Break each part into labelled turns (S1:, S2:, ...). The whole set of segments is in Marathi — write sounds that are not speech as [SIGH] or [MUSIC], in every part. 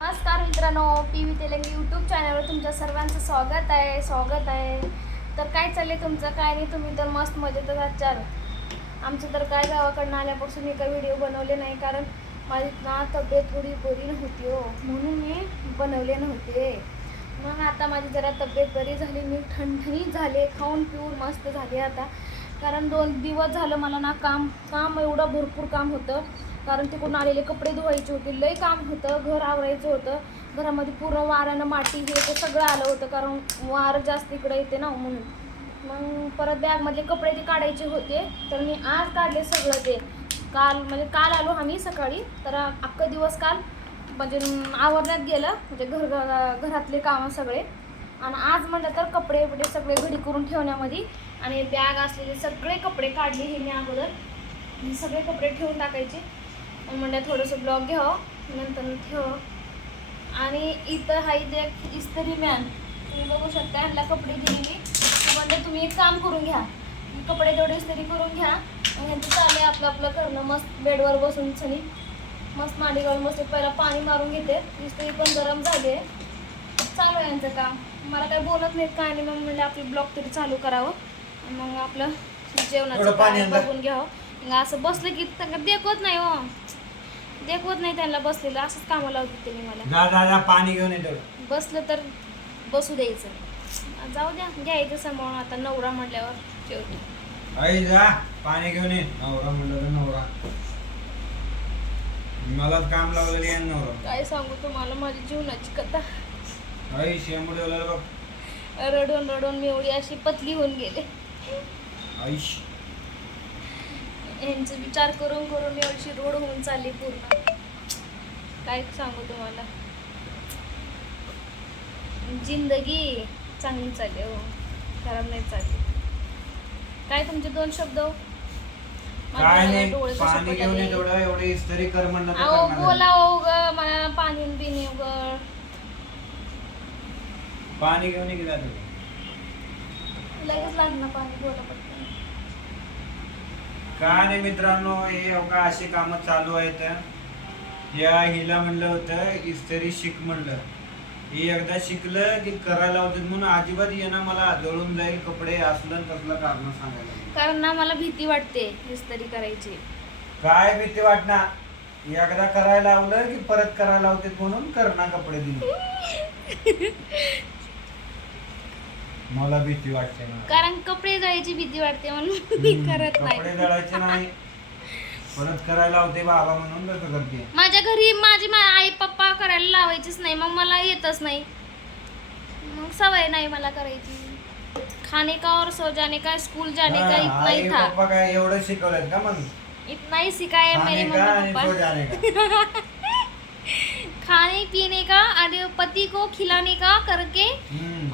S1: नमस्कार मित्रांनो पी व्ही तेलंगी यूट्यूब चॅनलवर तुमच्या सर्वांचं स्वागत आहे स्वागत आहे. तर काय चाललंय तुमचं? काय नाही तुम्ही तर मस्त मजेतच चार. आमचं तर काय गावाकडनं आल्यापासून मी काही व्हिडिओ बनवले नाही कारण माझी ना तब्येत थोडी बरी नव्हती हो. म्हणून मी बनवले नव्हते. मग आता माझी जरा तब्येत बरी झाली मी ठणठणीत झाले खाऊन पिऊन मस्त झाले आता. कारण दोन दिवस झालं मला ना काम काम एवढं भरपूर काम होतं. कारण तिकडून आलेले कपडे धुवायचे होते लई काम होतं घर आवरायचं होतं घरामध्ये पूर्ण वाऱ्यानं माती हे ते सगळं आलं होतं कारण वारं जास्त इकडे येते ना हो म्हणून. मग परत बॅगमधले कपडे ते काढायचे होते तर मी आज काढले सगळं ते. काल म्हणजे काल आलो आम्ही सकाळी तर अख्खा दिवस काल म्हणजे आवरण्यात गेलं म्हणजे घर घरातले कामं सगळे. आणि आज म्हणलं तर कपडे बिपडे सगळे घडी करून ठेवण्यामध्ये आणि बॅग असलेले सगळे कपडे काढले हे मी अगोदर. सगळे कपडे ठेवून टाकायचे. म्हणलं थोडंसं ब्लॉग घ्यावं. नंतर ठेव. आणि इथं हा इथे एक इस्त्री मॅन तुम्ही बघू शकता ह्यांना कपडे दिलेली. म्हणजे तुम्ही एक काम करून घ्या. कपडे तेवढे इस्त्री करून घ्या. मग ह्यांचं चाललंय आपलं आपलं करणं. मस्त बेडवर बसून सनी. मस्त मांडी घालून बसते. पहिला पाणी मारून घेते. इस्त्री पण गरम झाली चालू आहे यांचं काम. मला काही बोलत नाहीत काय नाही. मग म्हणजे आपलं ब्लॉग तरी चालू करावं. मग आपलं जेवणाचं काय. बघून घ्यावं. मग असं बसलं की त्यांना देखवत नाही हो. देखवत नाही त्यांना बसलेलं असंच कामं लावते त्यांनी मला.
S2: जा जा जा पाणी घेऊन येतो
S1: बसलं तर बसू द्यायचं. जाऊ द्या घ्यायचं सांभाळून आता नवरा म्हटल्यावर शेवटी
S2: आई जा पाणी घेऊन ये. नवरा म्हणलं तर नवरा. मलाच काम लावलेली आहे नवरा.
S1: काय सांगू तुम्हाला माझी जीवनाची कथा.
S2: आई बघ.
S1: रडून रडून मी एवढी अशी पतली होऊन गेले.
S2: आईश.
S1: यांचा विचार करून करून मी एवढी रोड होऊन चालली पूर्ण. काय सांगू तुम्हाला? जिंदगी चांगली चालली हो. खराब नाही चालली. काय तुमचे दोन शब्द हो?
S2: काय नाही पाणी घेऊन एवढे इस्त्री कर म्हणलं
S1: अहो बोला हो ग मला पाणी
S2: घेऊन गेला
S1: लगेच लागणार पाणी बोला पटकन.
S2: काय नाही मित्रांनो हे अवघा अशी कामं चालू आहेत. या हिला म्हणलं होतं इस्त्री शिक म्हणलं. ही एकदा शिकलं की करायला होतं म्हणून अजिबात येणं मला जळून जाईल कपडे असलं तसलं कारण सांगायला.
S1: कारण ना मला भीती वाटते इस्त्री करायची.
S2: काय भीती वाटणार? एकदा करायला लावलं की परत करायला लावते म्हणून करणार कपडे दिले. [LAUGHS] मला भीती वाटते.
S1: कारण कपडे जायची भीती वाटते म्हणून मी
S2: हम्म,
S1: करत
S2: कपडे
S1: नाही
S2: जळायचे नाही. परत करायला लावते बाबा म्हणून तसं करते.
S1: माझ्या घरी माझी मा आई पप्पा करायला लावायचीच नाही मग मला येतच नाही. मग सवय नाही मला करायची. खाने का और सो जाने का स्कूल जाने का
S2: हा,
S1: इतना
S2: आई
S1: ही था
S2: पप्पा काय एवढं शिकवलं का मग?
S1: इतना ही सिखाया मेरे
S2: खाने का
S1: मम्मी
S2: आणि सो
S1: पापा
S2: जाने का? [LAUGHS]
S1: खाने पीने का और पति को खिलाने का करके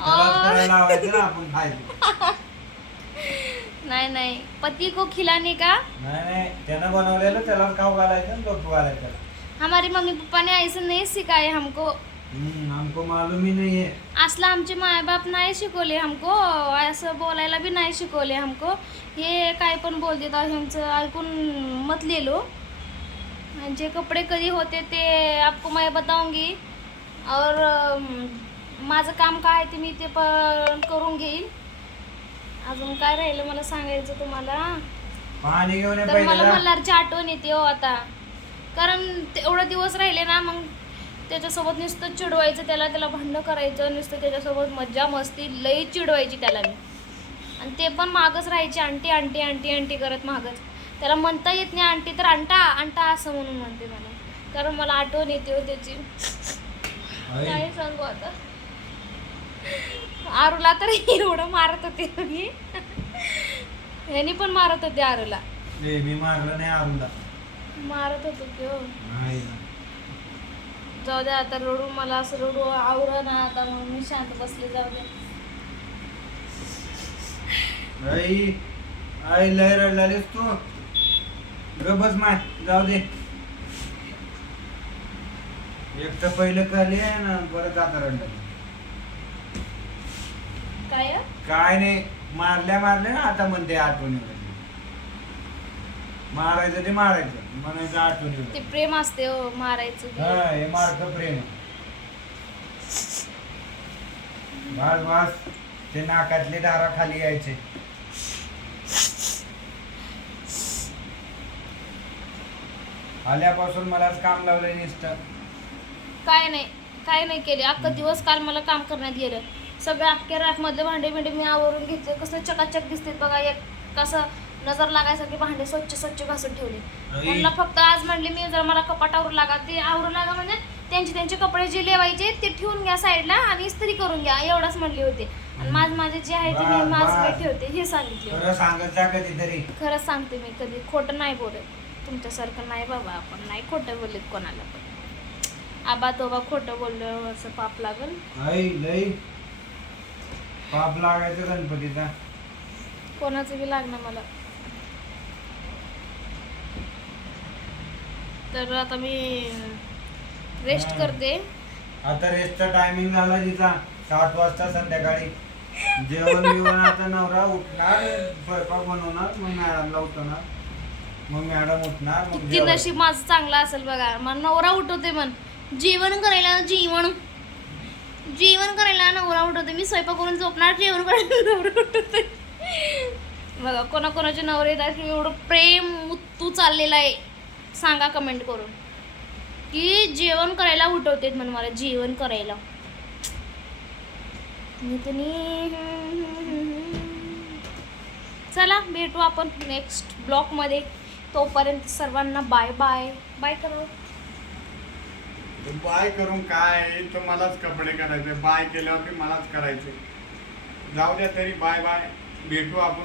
S1: और- [LAUGHS] नाही नाही. पति को खिलाने का?
S2: नाही नाही. त्यानं बनवलेलं त्यालाच खाऊ घालायचं आणि झोपू घालायचं.
S1: हमारे मम्मी पापा ने ऐसे नहीं सिखाया हमको।
S2: हमको मालूम ही नाही आहे
S1: असलं आमचे मायबाप नाही शिकवले हमको असं बोलायला बी नाही शिकवले हमको. हे काय पण बोलते ह्यांचं ऐकून मत लिहिलो. जे कपडे कधी होते ते आपको मैं बताऊंगी. और माझं काम काय आहे ते मी ते पण करून घेईन. अजून काय राहिलं मला सांगायचं तुम्हाला?
S2: पाणी घेऊन ये
S1: तर मला. मल्हारची आठवण येते हो आता. कारण एवढे दिवस राहिले ना मग त्याच्यासोबत नुसतं चिडवायचं त्याला त्याला भांडणं करायचं नुसतं त्याच्यासोबत मज्जा मस्ती लई चिडवायची त्याला मी. आणि ते पण मागच राहायचे आंटी आंटी आंटी आंटी करत मागच. त्याला म्हणता येत नाही आंटी तर अंटा अंटा असं म्हणून म्हणते मला. कारण मला आठवण येते हो त्याची. काय सांगू आता. आरूला तर एवढं मारत होते मी. ह्यानी पण मारत होते आरूला.
S2: मी मारलं नाही आरूला.
S1: मारत होतो की हो.
S2: नाही.
S1: जाऊ द्या आता रडू मला असं रडू आवडं ना आता मग मी शांत बसले जाऊ द्या
S2: आई आई लय रडलालीस तू. गबज माय जाऊ दे. एक तर पहिलं कळले ना परत आता रंड
S1: काय
S2: काय नाही मारल्या मारल्या ना आता म्हणते आठवणी मारायचं ते मारायचं म्हणायचं आठवणी
S1: ते प्रेम असते हो मारायचं
S2: हे मारत प्रेम. भास भास ते नाकातले दारा खाली यायचे. आल्यापासून मलाच काम लावलंय नुसतं
S1: काय नाही काय नाही केले. अख्खा दिवस काल मला काम करण्यात गेलं. सगळं अख्ख्या रॅकमधले भांडे बिंडे मी आवरून घेतले. कसं चकाचक दिसते बघा एक कसं नजर लागायसारखे भांडे स्वच्छ स्वच्छ घासून ठेवले. त्यांना फक्त आज म्हणले मी जर मला कपाट आवरू लागा. ते आवरू लागा म्हणजे त्यांचे त्यांचे कपडे जे लेवायचे ते ठेवून घ्या साईडला आणि इस्त्री करून घ्या एवढंच म्हणले होते. आणि माझ माझे जे आहे ते मी माझं
S2: बस.
S1: ठेवते हे सांगितले.
S2: खरं सांगत जा कधीतरी.
S1: खरंच सांगते मी कधी खोटं नाही बोलत. तुमच्यासारखं नाही बाबा आपण नाही खोटं बोलत कोणाला पण. आबा तोबा खोटं बोललं असं पाप लागल?
S2: आई लई. पाप लागायचं गणपतीचा
S1: कोणाचं बी लागणार मला. तर आता मी रेस्ट. करते.
S2: आता रेस्टचा टायमिंग झाला तिचा. सात वाजता संध्याकाळी. जेवण बिवण आता नवरा उठणार स्वयंपाक बनवणार मग मॅडमला उठवणार. मग मॅडम उठणार मग
S1: किती
S2: जेवण.
S1: नशीब माझं चांगलं असेल बघा. मग नवरा उठवते मन जेवण करायला जेवण. जेवण करायला नवरा उठवते. मी स्वयंपाक करून झोपणार जेवण करायला नवरा उठवते. बघा कोणाकोणाचे नवरे येतात की एवढं प्रेम उत्तू चाललेलं आहे सांगा कमेंट करून. की जेवण करायला उठवते म्हणून मला जेवण करायला. मी तर चला भेटू आपण नेक्स्ट ब्लॉगमध्ये तोपर्यंत सर्वांना बाय बाय. बाय करा.
S3: बाय करून काय? तर मलाच कपडे करायचे. बाय केल्यावर मलाच करायचे. जाऊ द्या तरी बाय बाय. भेटू आपण.